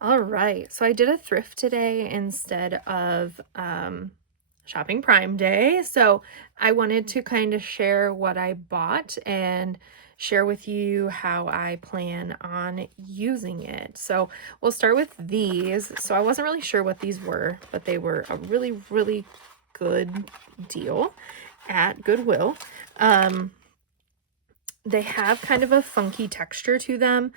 All right, so I did a thrift today instead of shopping Prime Day. So I wanted to kind of share what I bought and share with you how I plan on using it. So we'll start with these. So I wasn't really sure what these were, but they were a really, really good deal at Goodwill. Um, they have kind of a funky texture to them.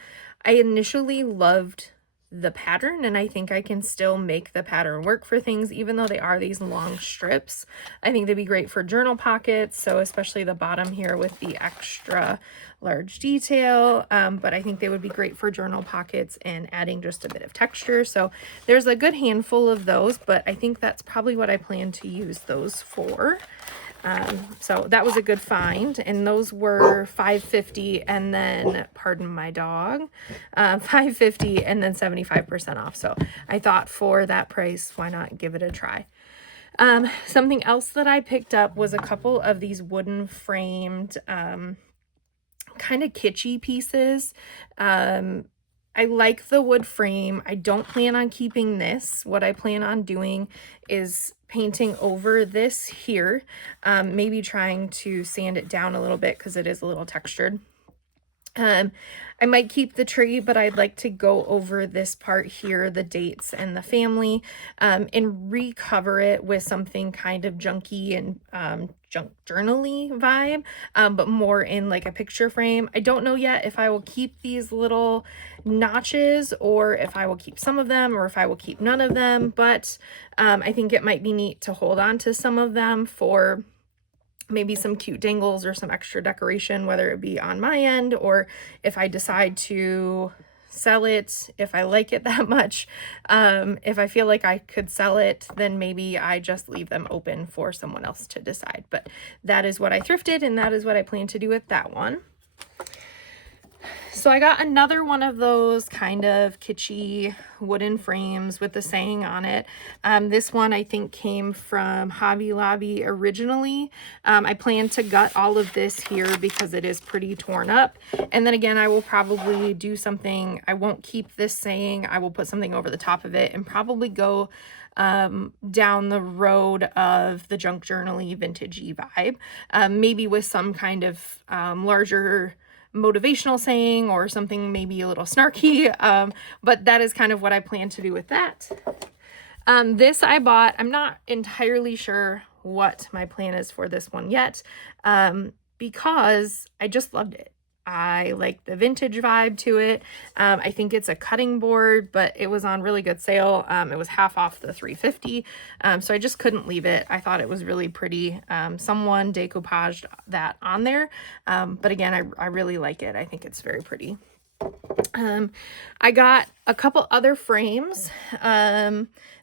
I initially loved the pattern, and I think I can still make the pattern work for things, even though they are these long strips. I think they'd be great for journal pockets, so especially the bottom here with the extra large detail, but I think they would be great for journal pockets and adding just a bit of texture. So there's a good handful of those, but I think that's probably what I plan to use those for. So that was a good find, and those were $5.50, and then, pardon my dog, $5.50 and then 75% off. So I thought for that price, why not give it a try? Something else that I picked up was a couple of these wooden framed, kind of kitschy pieces. I like the wood frame. I don't plan on keeping this. What I plan on doing is painting over this here, maybe trying to sand it down a little bit because it is a little textured. I might keep the tree, but I'd like to go over this part here, the dates and the family, and recover it with something kind of junky and junk journal-y vibe, but more in like a picture frame. I don't know yet if I will keep these little notches or if I will keep some of them or if I will keep none of them, but I think it might be neat to hold on to some of them for maybe some cute dangles or some extra decoration, whether it be on my end or if I decide to sell it, if I like it that much. If I feel like I could sell it, then maybe I just leave them open for someone else to decide. But that is what I thrifted, and that is what I plan to do with that one. So I got another one of those kind of kitschy wooden frames with the saying on it. This one I think came from Hobby Lobby originally. I plan to gut all of this here because it is pretty torn up. And then again, I will probably do something. I won't keep this saying. I will put something over the top of it and probably go down the road of the junk journal-y vintagey vibe, maybe with some kind of larger motivational saying or something maybe a little snarky, but that is kind of what I plan to do with that. This I bought. I'm not entirely sure what my plan is for this one yet, because I just loved it. I like the vintage vibe to it. I think it's a cutting board, but it was on really good sale. It was half off the $3.50, so I just couldn't leave it. I thought it was really pretty. Someone decoupaged that on there, but again, I really like it. I think it's very pretty. I got a couple other frames.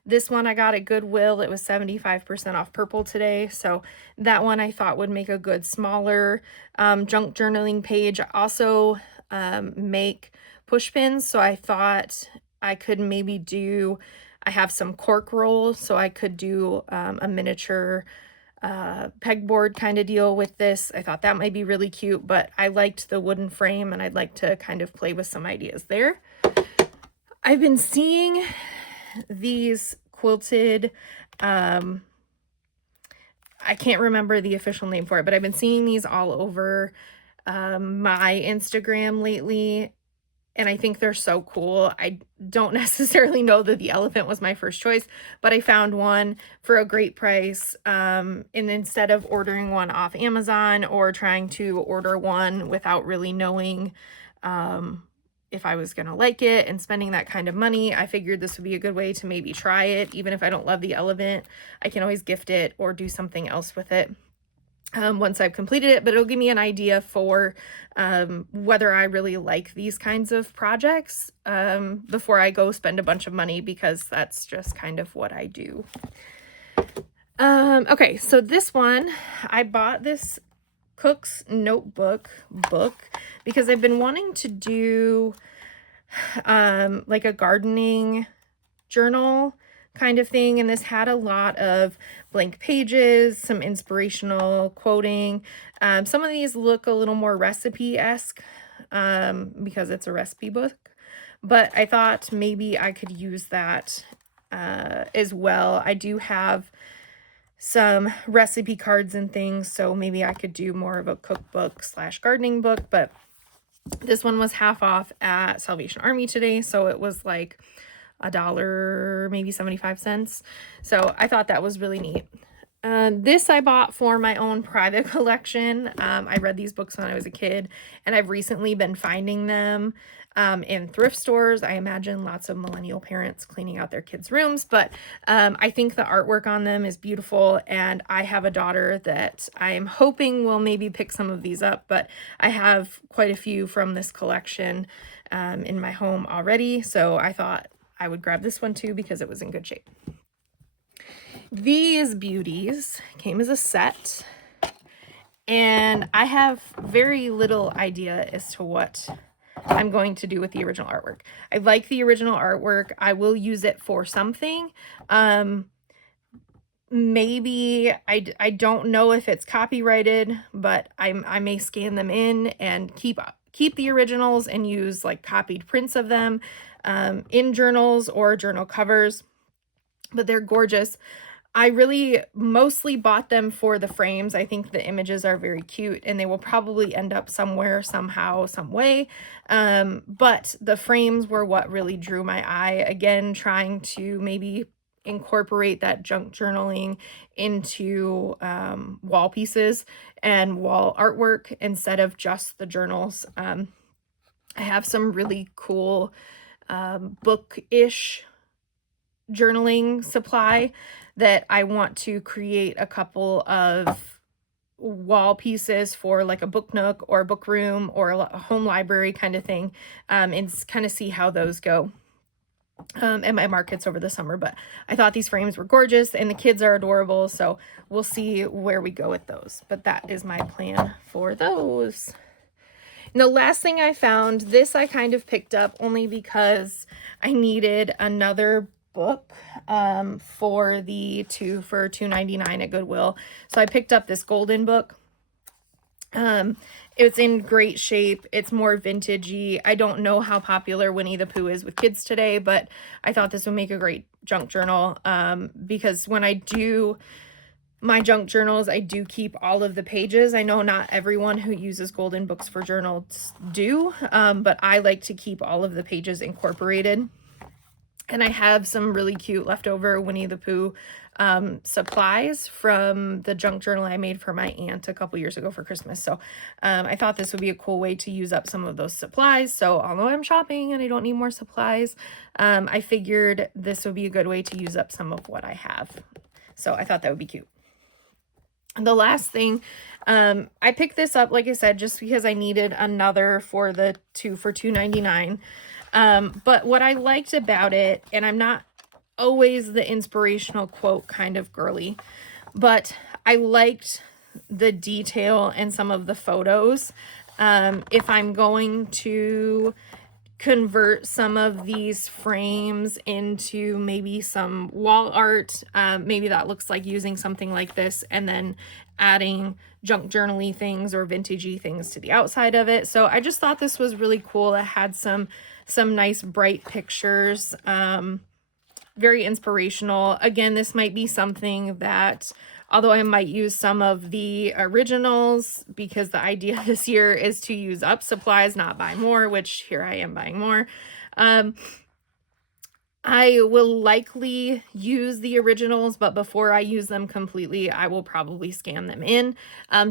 This one I got at Goodwill. It was 75% off purple today. So that one I thought would make a good smaller junk journaling page. I also make push pins. So I thought I could maybe do, I have some cork rolls, so I could do a miniature pegboard kind of deal with this. I thought that might be really cute, but I liked the wooden frame and I'd like to kind of play with some ideas there. I've been seeing these quilted, I can't remember the official name for it, but I've been seeing these all over my Instagram lately, and I think they're so cool. I don't necessarily know that the elephant was my first choice, but I found one for a great price. And instead of ordering one off Amazon or trying to order one without really knowing if I was gonna like it and spending that kind of money, I figured this would be a good way to maybe try it. Even if I don't love the elephant, I can always gift it or do something else with it once I've completed it, but it'll give me an idea for whether I really like these kinds of projects before I go spend a bunch of money, because that's just kind of what I do. Okay, so this one, I bought this cook's notebook book because I've been wanting to do like a gardening journal kind of thing, and this had a lot of blank pages, some inspirational quoting. Some of these look a little more recipe-esque because it's a recipe book, but I thought maybe I could use that as well. I do have some recipe cards and things, so maybe I could do more of a cookbook slash gardening book, but this one was half off at Salvation Army today, so it was like $1, maybe 75 cents. So I thought that was really neat. This I bought for my own private collection. I read these books when I was a kid, and I've recently been finding them in thrift stores. I imagine lots of millennial parents cleaning out their kids' rooms, but I think the artwork on them is beautiful, and I have a daughter that I'm hoping will maybe pick some of these up, but I have quite a few from this collection in my home already, so I thought I would grab this one too because it was in good shape. These beauties came as a set, and I have very little idea as to what I'm going to do with the original artwork. I like the original artwork. I will use it for something. Maybe I don't know if it's copyrighted, but I may scan them in and keep the originals and use like copied prints of them in journals or journal covers. But they're gorgeous. I really mostly bought them for the frames. I think the images are very cute, and they will probably end up somewhere, somehow, some way. But the frames were what really drew my eye. Again, trying to maybe incorporate that junk journaling into wall pieces and wall artwork instead of just the journals. I have some really cool book-ish journaling supply that I want to create a couple of wall pieces for, like a book nook or a book room or a home library kind of thing, and kind of see how those go at my markets over the summer. But I thought these frames were gorgeous, and the kids are adorable, so we'll see where we go with those. But that is my plan for those. And the last thing I found, this I kind of picked up only because I needed another book for the 2 for $2.99 at Goodwill. So I picked up this golden book. It's in great shape. It's more vintagey. I don't know how popular Winnie the Pooh is with kids today, but I thought this would make a great junk journal because when I do my junk journals, I do keep all of the pages. I know not everyone who uses golden books for journals do, but I like to keep all of the pages incorporated. And I have some really cute leftover Winnie the Pooh supplies from the junk journal I made for my aunt a couple years ago for Christmas. So I thought this would be a cool way to use up some of those supplies. So although I'm shopping and I don't need more supplies, I figured this would be a good way to use up some of what I have. So I thought that would be cute. The last thing, I picked this up, like I said, just because I needed another for the 2 for $2.99. But what I liked about it, and I'm not always the inspirational quote kind of girly, but I liked the detail and some of the photos. If I'm going to convert some of these frames into maybe some wall art, maybe that looks like using something like this and then adding junk journaly things or vintagey things to the outside of it. So I just thought this was really cool. It had some nice bright pictures, very inspirational. Again, this might be something that, although I might use some of the originals, because the idea this year is to use up supplies, not buy more, which here I am buying more. I will likely use the originals, but before I use them completely, I will probably scan them in,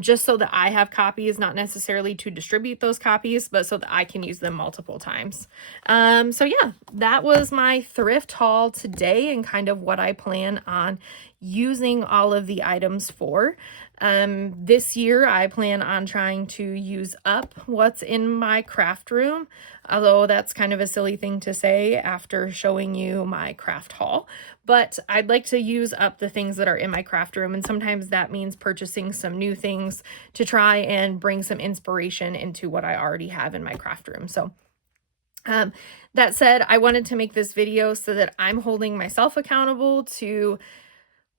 just so that I have copies, not necessarily to distribute those copies, but so that I can use them multiple times. So yeah, that was my thrift haul today and kind of what I plan on using all of the items for. This year I plan on trying to use up what's in my craft room, although that's kind of a silly thing to say after showing you my craft haul, but I'd like to use up the things that are in my craft room, and sometimes that means purchasing some new things to try and bring some inspiration into what I already have in my craft room. So that said, I wanted to make this video so that I'm holding myself accountable to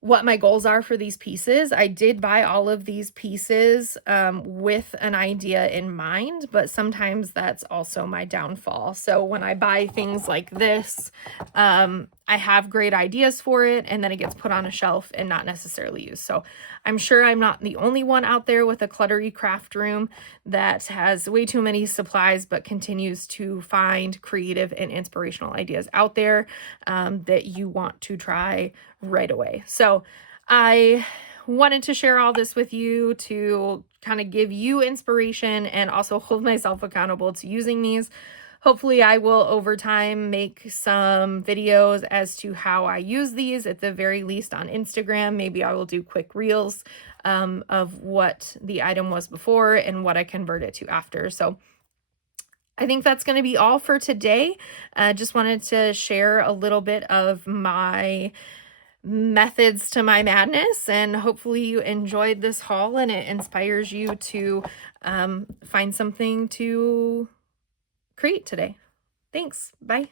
what my goals are for these pieces. I did buy all of these pieces with an idea in mind, but sometimes that's also my downfall. So when I buy things like this, I have great ideas for it, and then it gets put on a shelf and not necessarily used. So I'm sure I'm not the only one out there with a cluttery craft room that has way too many supplies, but continues to find creative and inspirational ideas out there that you want to try right away. So I wanted to share all this with you to kind of give you inspiration and also hold myself accountable to using these. Hopefully I will over time make some videos as to how I use these, at the very least on Instagram. Maybe I will do quick reels of what the item was before and what I convert it to after. So I think that's going to be all for today. Just wanted to share a little bit of my methods to my madness, and hopefully you enjoyed this haul and it inspires you to find something to create today. Thanks. Bye.